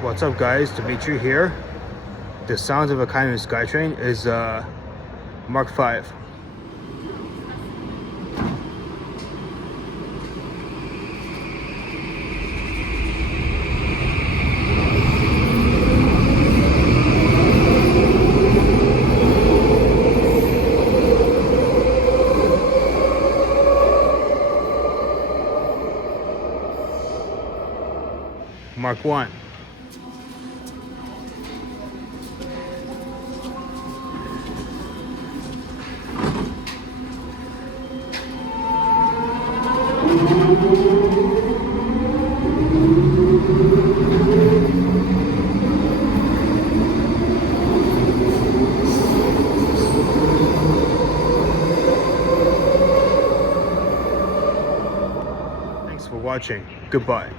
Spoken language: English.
What's up guys, Dimitri here. The Sounds of a Kindly Skytrain is Mark 5. Mark 1. Thanks for watching. Goodbye.